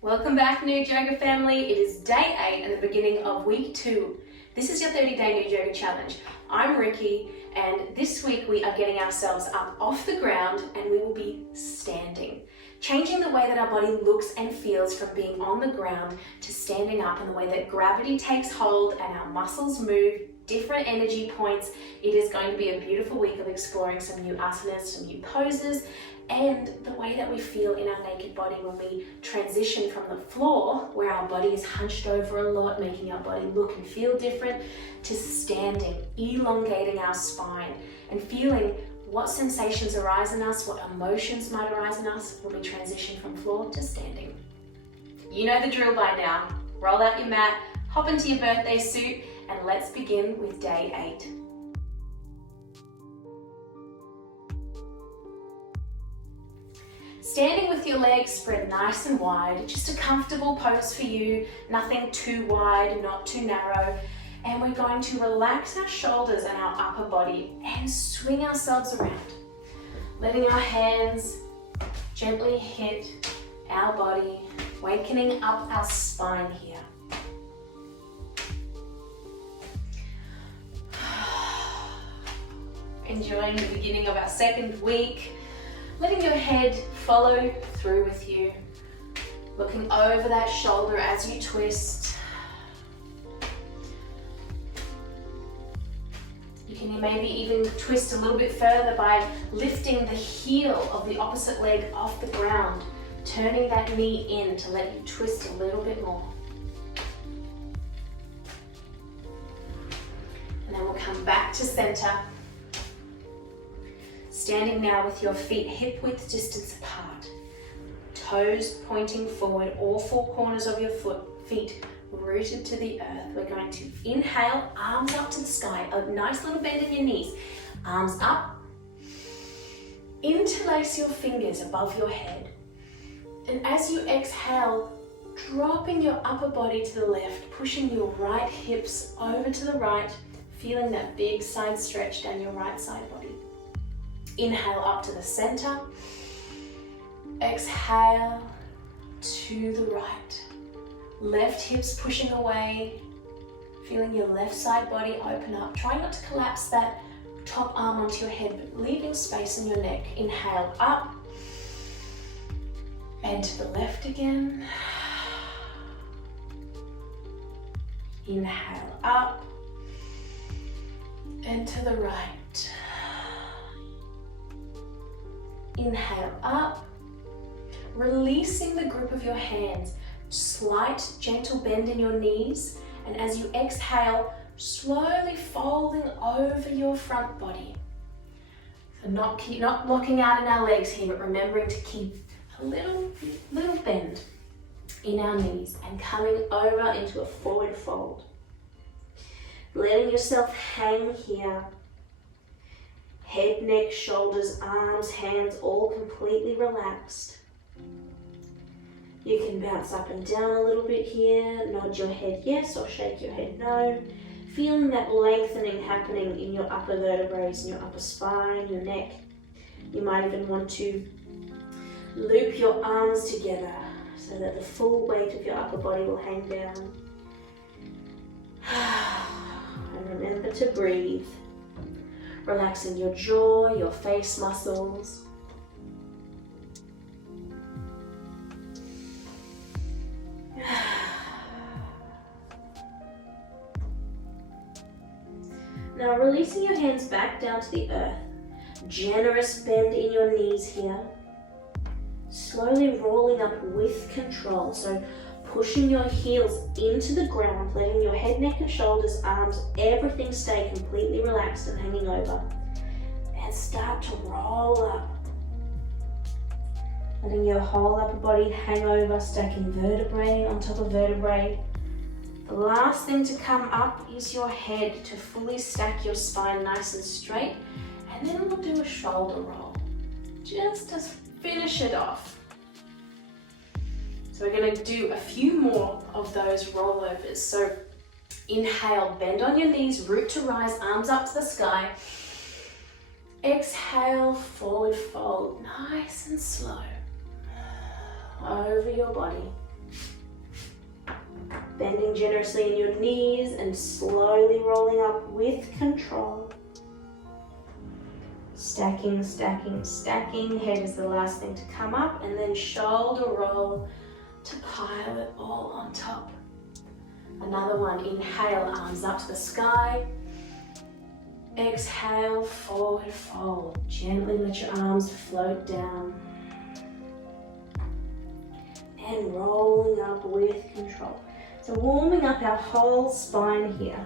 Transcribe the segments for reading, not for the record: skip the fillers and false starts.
Welcome back, Nude Yoga family. It is day 8 and the beginning of week 2. This is your 30-day Nude Yoga challenge. I'm Ricky, and this week we are getting ourselves up off the ground and we will be standing. Changing the way that our body looks and feels from being on the ground to standing up, and the way that gravity takes hold and our muscles move, different energy points. It is going to be a beautiful week of exploring some new asanas, some new poses, and the way that we feel in our naked body when we transition from the floor, where our body is hunched over a lot, making our body look and feel different, to standing, elongating our spine and feeling what sensations arise in us, what emotions might arise in us when we transition from floor to standing. You know the drill by now. Roll out your mat, hop into your birthday suit, and let's begin with day 8. Standing with your legs spread nice and wide, just a comfortable pose for you, nothing too wide, not too narrow. And we're going to relax our shoulders and our upper body and swing ourselves around. Letting our hands gently hit our body, wakening up our spine here. Enjoying the beginning of our second week. Letting your head follow through with you. Looking over that shoulder as you twist. You can maybe even twist a little bit further by lifting the heel of the opposite leg off the ground, turning that knee in to let you twist a little bit more. And then we'll come back to center. Standing now with your feet hip-width distance apart, toes pointing forward, all 4 corners of your feet rooted to the earth. We're going to inhale, arms up to the sky, a nice little bend in your knees, arms up. Interlace your fingers above your head. And as you exhale, dropping your upper body to the left, pushing your right hips over to the right, feeling that big side stretch down your right side body. Inhale up to the center. Exhale to the right. Left hips pushing away. Feeling your left side body open up. Try not to collapse that top arm onto your head, but leaving space in your neck. Inhale up. And to the left again. Inhale up. And to the right. Inhale up, releasing the grip of your hands, slight gentle bend in your knees, and as you exhale, slowly folding over your front body. So not blocking out in our legs here, but remembering to keep a little bend in our knees and coming over into a forward fold. Letting yourself hang here. Head, neck, shoulders, arms, hands, all completely relaxed. You can bounce up and down a little bit here, nod your head yes or shake your head no. Feeling that lengthening happening in your upper vertebrae, in your upper spine, your neck. You might even want to loop your arms together so that the full weight of your upper body will hang down. And remember to breathe. Relaxing your jaw, your face muscles. Now releasing your hands back down to the earth. Generous bend in your knees here. Slowly rolling up with control. So pushing your heels into the ground, letting your head, neck and shoulders, arms, everything stay completely relaxed and hanging over. And start to roll up. Letting your whole upper body hang over, stacking vertebrae on top of vertebrae. The last thing to come up is your head to fully stack your spine nice and straight. And then we'll do a shoulder roll, just to finish it off. So we're going to do a few more of those rollovers. So inhale, bend on your knees, root to rise, arms up to the sky. Exhale, forward fold, nice and slow, over your body. bending generously in your knees and slowly rolling up with control. Stacking, stacking, stacking. Head is the last thing to come up, and then shoulder roll to pile it all on top. Another one, inhale, arms up to the sky. Exhale, forward fold. Gently let your arms float down. And rolling up with control. So warming up our whole spine here.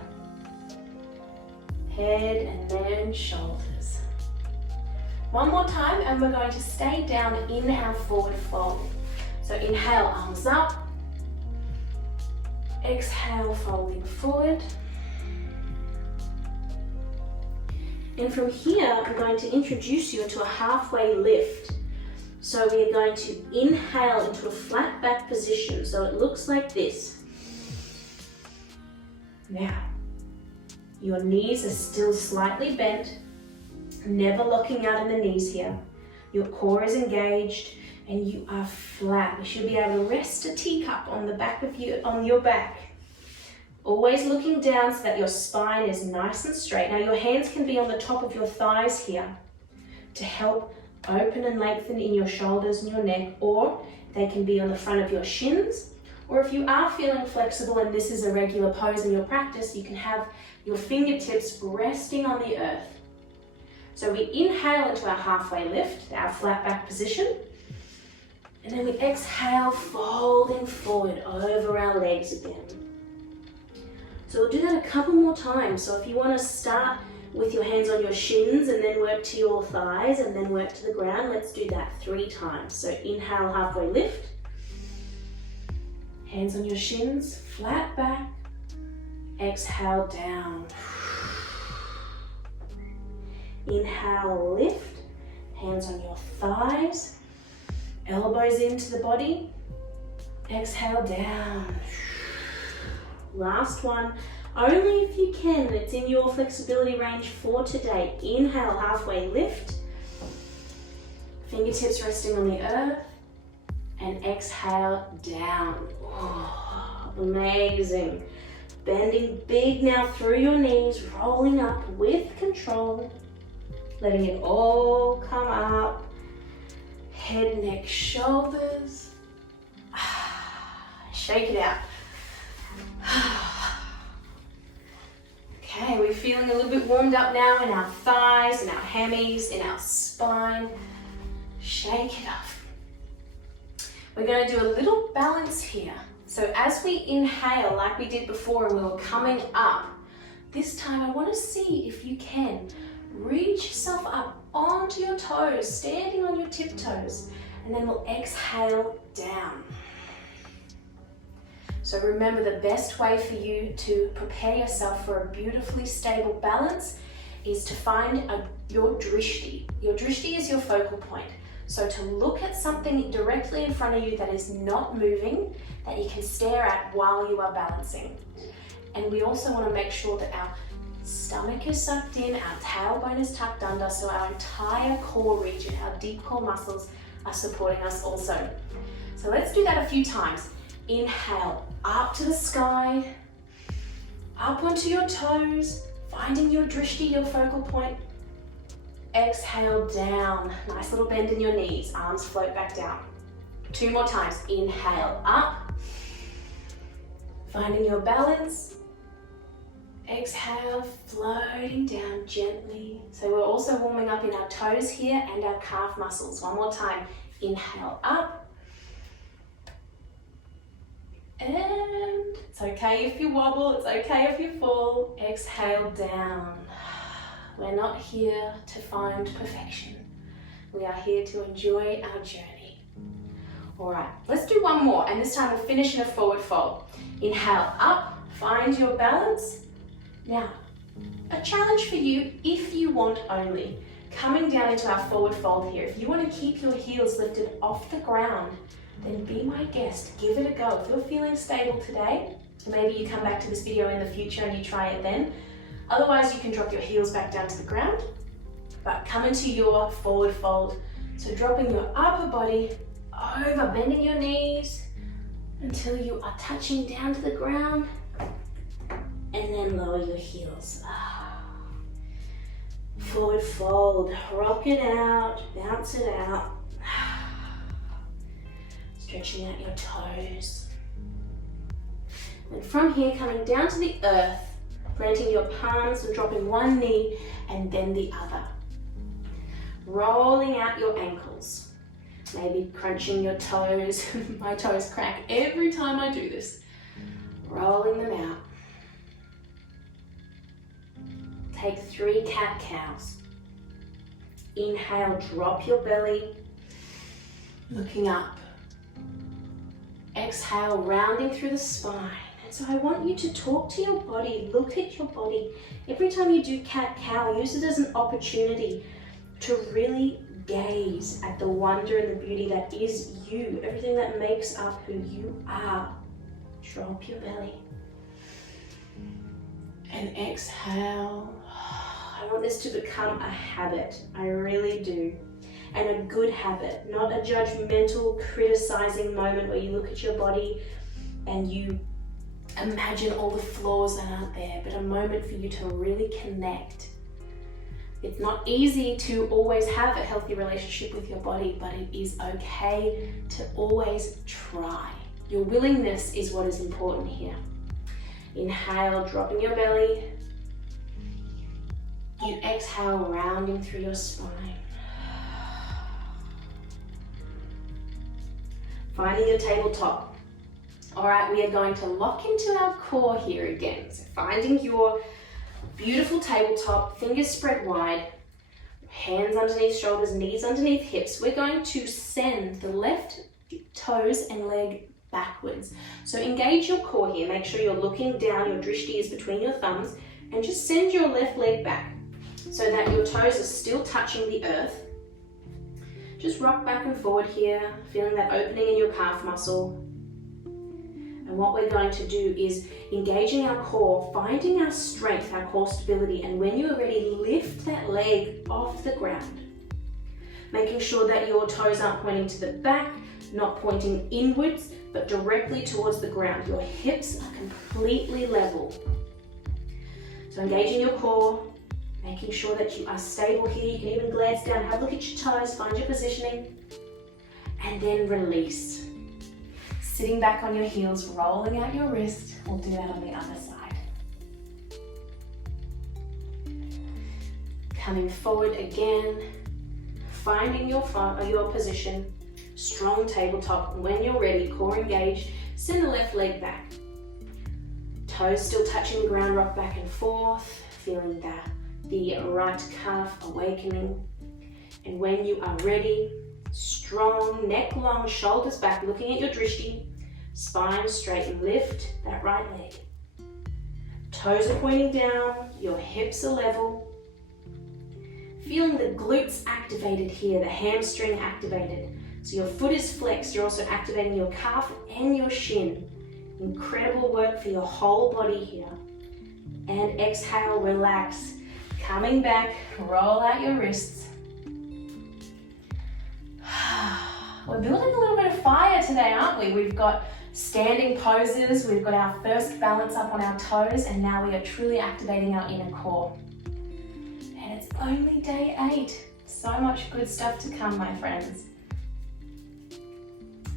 Head and then shoulders. One more time, and we're going to stay down in our forward fold. So inhale, arms up. Exhale, folding forward. And from here, I'm going to introduce you into a halfway lift. So we are going to inhale into a flat back position. So it looks like this. Now, your knees are still slightly bent, never locking out in the knees here. Your core is engaged and you are flat. You should be able to rest a teacup on the back of your back. Always looking down so that your spine is nice and straight. Now your hands can be on the top of your thighs here to help open and lengthen in your shoulders and your neck, or they can be on the front of your shins. Or if you are feeling flexible and this is a regular pose in your practice, you can have your fingertips resting on the earth. So we inhale into our halfway lift, our flat back position. And then we exhale, folding forward over our legs again. So we'll do that a couple more times. So if you want to start with your hands on your shins and then work to your thighs and then work to the ground, let's do that 3 times. So inhale, halfway lift. Hands on your shins, flat back. Exhale, down. Inhale, lift. Hands on your thighs. Elbows into the body. Exhale, down. Last one, only if you can. It's in your flexibility range for today. Inhale, halfway lift. Fingertips resting on the earth. And exhale, down. Oh, amazing. Bending big now through your knees, rolling up with control. Letting it all come up. Head, neck, shoulders. Shake it out. Okay, we're feeling a little bit warmed up now in our thighs, in our hammies, in our spine. Shake it off. We're going to do a little balance here. So as we inhale, like we did before, and we were coming up, this time I want to see if you can reach yourself up onto your toes, standing on your tiptoes, and then we'll exhale down. So remember, the best way for you to prepare yourself for a beautifully stable balance is to find your drishti. Your drishti is your focal point. So to look at something directly in front of you that is not moving, that you can stare at while you are balancing. And we also want to make sure that our stomach is sucked in, our tailbone is tucked under, so our entire core region, our deep core muscles are supporting us also. So let's do that a few times. Inhale, up to the sky, up onto your toes, finding your drishti, your focal point. Exhale, down. Nice little bend in your knees, arms float back down. 2 more times. Inhale, up, finding your balance. Exhale, floating down gently. So we're also warming up in our toes here and our calf muscles. 1 more time. Inhale, up. And it's okay if you wobble, it's okay if you fall. Exhale, down. We're not here to find perfection. We are here to enjoy our journey. All right, let's do 1 more, and this time we'll finish in a forward fold. Inhale, up, find your balance. Now, a challenge for you if you want only. Coming down into our forward fold here. If you want to keep your heels lifted off the ground, then be my guest, give it a go. If you're feeling stable today, maybe you come back to this video in the future and you try it then. Otherwise, you can drop your heels back down to the ground, but come into your forward fold. So dropping your upper body over, bending your knees until you are touching down to the ground, And then lower your heels. Forward fold, rock it out, bounce it out. Stretching out your toes. And from here, coming down to the earth, planting your palms and dropping one knee and then the other. Rolling out your ankles. Maybe crunching your toes. My toes crack every time I do this. Rolling them out. Take 3 cat-cows. Inhale, drop your belly, looking up. Exhale, rounding through the spine. And so I want you to talk to your body, look at your body. Every time you do cat-cow, use it as an opportunity to really gaze at the wonder and the beauty that is you, everything that makes up who you are. Drop your belly. And exhale. I want this to become a habit. I really do. And a good habit, not a judgmental, criticizing moment where you look at your body and you imagine all the flaws that aren't there, but a moment for you to really connect. It's not easy to always have a healthy relationship with your body, but it is okay to always try. Your willingness is what is important here. Inhale, dropping your belly. And exhale, rounding through your spine. Finding your tabletop. All right, we are going to lock into our core here again. So finding your beautiful tabletop, fingers spread wide, hands underneath shoulders, knees underneath hips. We're going to send the left toes and leg backwards. So engage your core here. Make sure you're looking down, your drishti is between your thumbs, and just send your left leg back so that your toes are still touching the earth. Just rock back and forward here, feeling that opening in your calf muscle. And what we're going to do is engaging our core, finding our strength, our core stability, and when you're ready, lift that leg off the ground. Making sure that your toes aren't pointing to the back, not pointing inwards, but directly towards the ground. Your hips are completely level. So engaging your core, making sure that you are stable here. You can even glance down, have a look at your toes, find your positioning, and then release. Sitting back on your heels, rolling out your wrist. We'll do that on the other side. Coming forward again, finding your position, strong tabletop. When you're ready, core engaged, send the left leg back. Toes still touching the ground, rock back and forth, feeling that the right calf awakening. And when you are ready, strong, neck long, shoulders back, looking at your drishti, spine straight, and lift that right leg. Toes are pointing down, your hips are level. Feeling the glutes activated here, the hamstring activated. So your foot is flexed, you're also activating your calf and your shin. Incredible work for your whole body here. And exhale, relax. Coming back, roll out your wrists. We're building a little bit of fire today, aren't we? We've got standing poses, we've got our first balance up on our toes, and now we are truly activating our inner core. And it's only day 8. So much good stuff to come, my friends.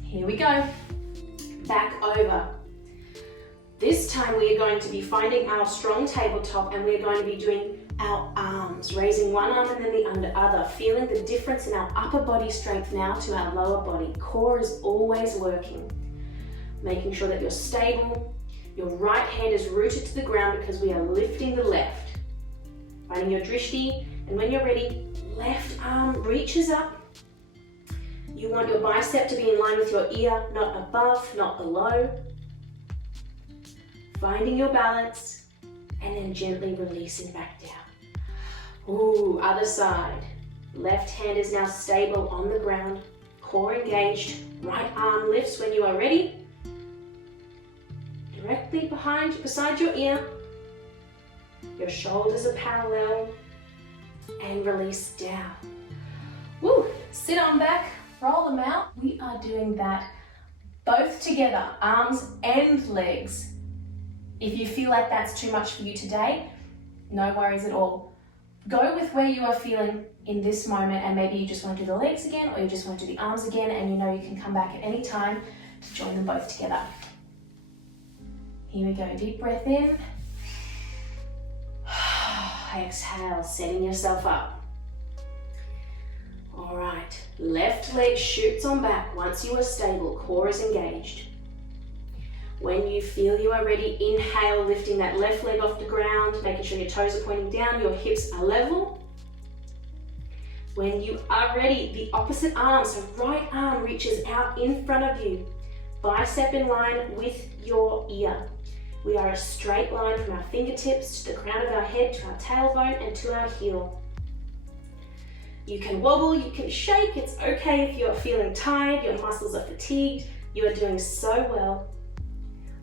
Here we go. Back over. This time we are going to be finding our strong tabletop, and we're going to be doing our arms, raising one arm and then the other, feeling the difference in our upper body strength now to our lower body. Core is always working. Making sure that you're stable. Your right hand is rooted to the ground because we are lifting the left. Finding your drishti, and when you're ready, left arm reaches up. You want your bicep to be in line with your ear, not above, not below. Finding your balance, and then gently releasing back down. Ooh, other side. Left hand is now stable on the ground, core engaged, right arm lifts when you are ready. Directly beside your ear. Your shoulders are parallel, and release down. Woo, sit on back, roll them out. We are doing that both together, arms and legs. If you feel like that's too much for you today, no worries at all. Go with where you are feeling in this moment, and maybe you just want to do the legs again, or you just want to do the arms again, and you know you can come back at any time to join them both together. Here we go, deep breath in. Exhale, setting yourself up. All right, left leg shoots on back. Once you are stable, core is engaged. When you feel you are ready, inhale, lifting that left leg off the ground, making sure your toes are pointing down, your hips are level. When you are ready, the opposite arm, so right arm reaches out in front of you, bicep in line with your ear. We are a straight line from our fingertips to the crown of our head, to our tailbone, and to our heel. You can wobble, you can shake, it's okay if you're feeling tired, your muscles are fatigued, you are doing so well.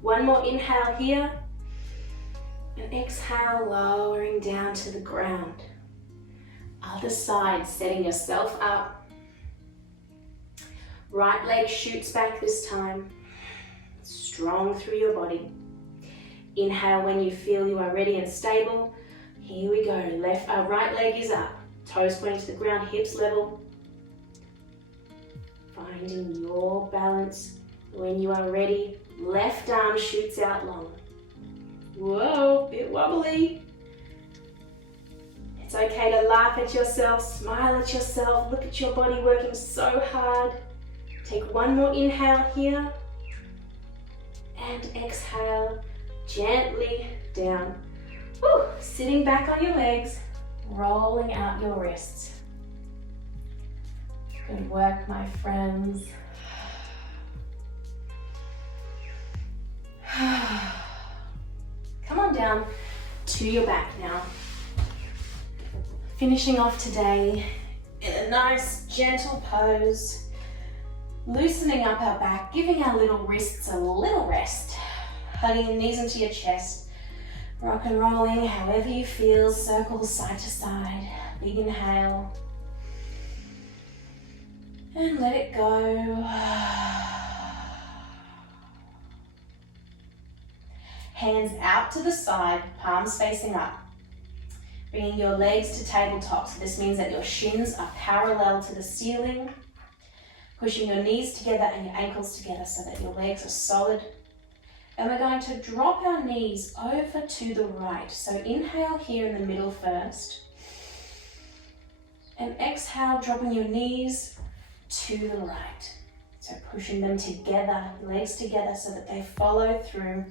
One more inhale here, and exhale, lowering down to the ground. Other side, setting yourself up. Right leg shoots back this time, strong through your body. Inhale when you feel you are ready and stable. Here we go, right leg is up, toes pointing to the ground, hips level. Finding your balance. When you are ready, left arm shoots out long. Whoa, bit wobbly. It's okay to laugh at yourself, smile at yourself, look at your body working so hard. Take one more inhale here. And exhale, gently down. Woo, sitting back on your legs, rolling out your wrists. Good work, my friends. Come on down to your back now. Finishing off today in a nice gentle pose, loosening up our back, giving our little wrists a little rest, hugging the knees into your chest, rock and rolling however you feel, circles side to side, big inhale, and let it go. Hands out to the side, palms facing up. Bringing your legs to tabletop. So this means that your shins are parallel to the ceiling. Pushing your knees together and your ankles together so that your legs are solid. And we're going to drop our knees over to the right. So inhale here in the middle first. And exhale, dropping your knees to the right. So pushing them together, legs together so that they follow through.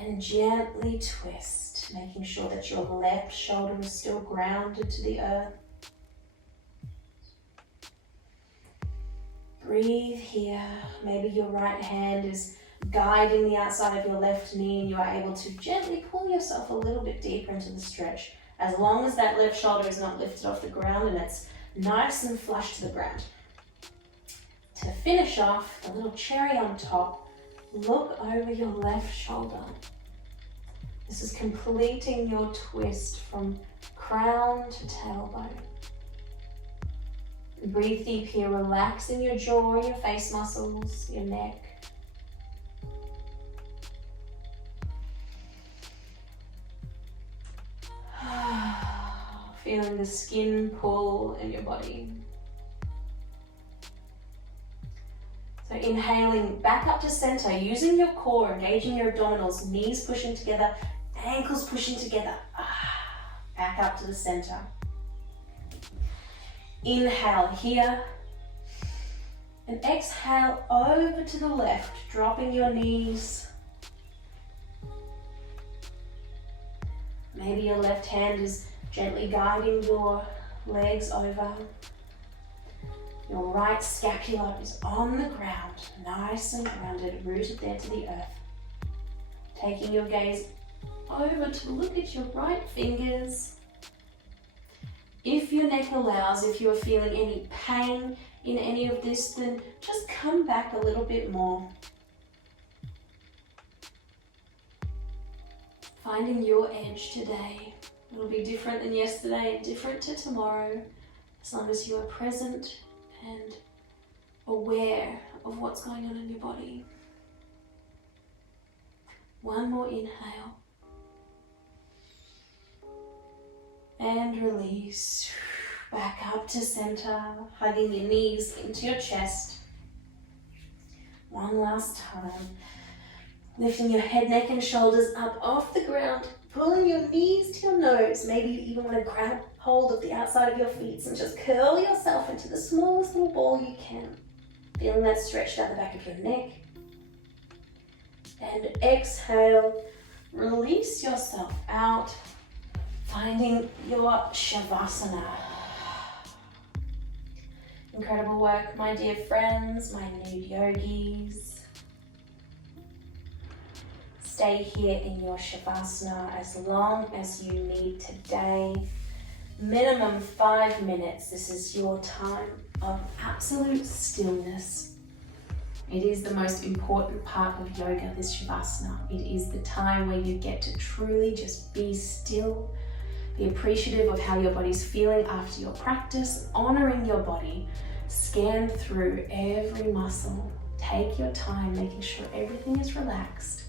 And gently twist, making sure that your left shoulder is still grounded to the earth. Breathe here. Maybe your right hand is guiding the outside of your left knee and you are able to gently pull yourself a little bit deeper into the stretch, as long as that left shoulder is not lifted off the ground and it's nice and flush to the ground. To finish off, the little cherry on top, look over your left shoulder. This is completing your twist from crown to tailbone. Breathe deep here, relaxing your jaw, your face muscles, your neck. Feeling the skin pull in your body. So inhaling back up to center, using your core, engaging your abdominals, knees pushing together, ankles pushing together. Back up to the center. Inhale here. And exhale over to the left, dropping your knees. Maybe your left hand is gently guiding your legs over. Your right scapula is on the ground, nice and grounded, rooted there to the earth. Taking your gaze over to look at your right fingers. If your neck allows, if you are feeling any pain in any of this, then just come back a little bit more. Finding your edge today. It'll be different than yesterday, different to tomorrow, as long as you are present and aware of what's going on in your body. One more inhale. And release. Back up to center, hugging your knees into your chest. One last time. Lifting your head, neck and shoulders up off the ground. Pulling your knees to your nose. Maybe you even want to grab hold of the outside of your feet and just curl yourself into the smallest little ball you can. Feeling that stretch down the back of your neck. And exhale. Release yourself out. Finding your Shavasana. Incredible work, my dear friends, my new yogis. Stay here in your Shavasana as long as you need today. Minimum 5 minutes. This is your time of absolute stillness. It is the most important part of yoga, this Shavasana. It is the time where you get to truly just be still, be appreciative of how your body's feeling after your practice, honoring your body, scan through every muscle, take your time, making sure everything is relaxed.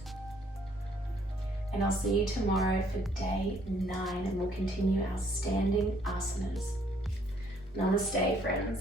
And I'll see you tomorrow for day 9 and we'll continue our standing asanas. Namaste, friends.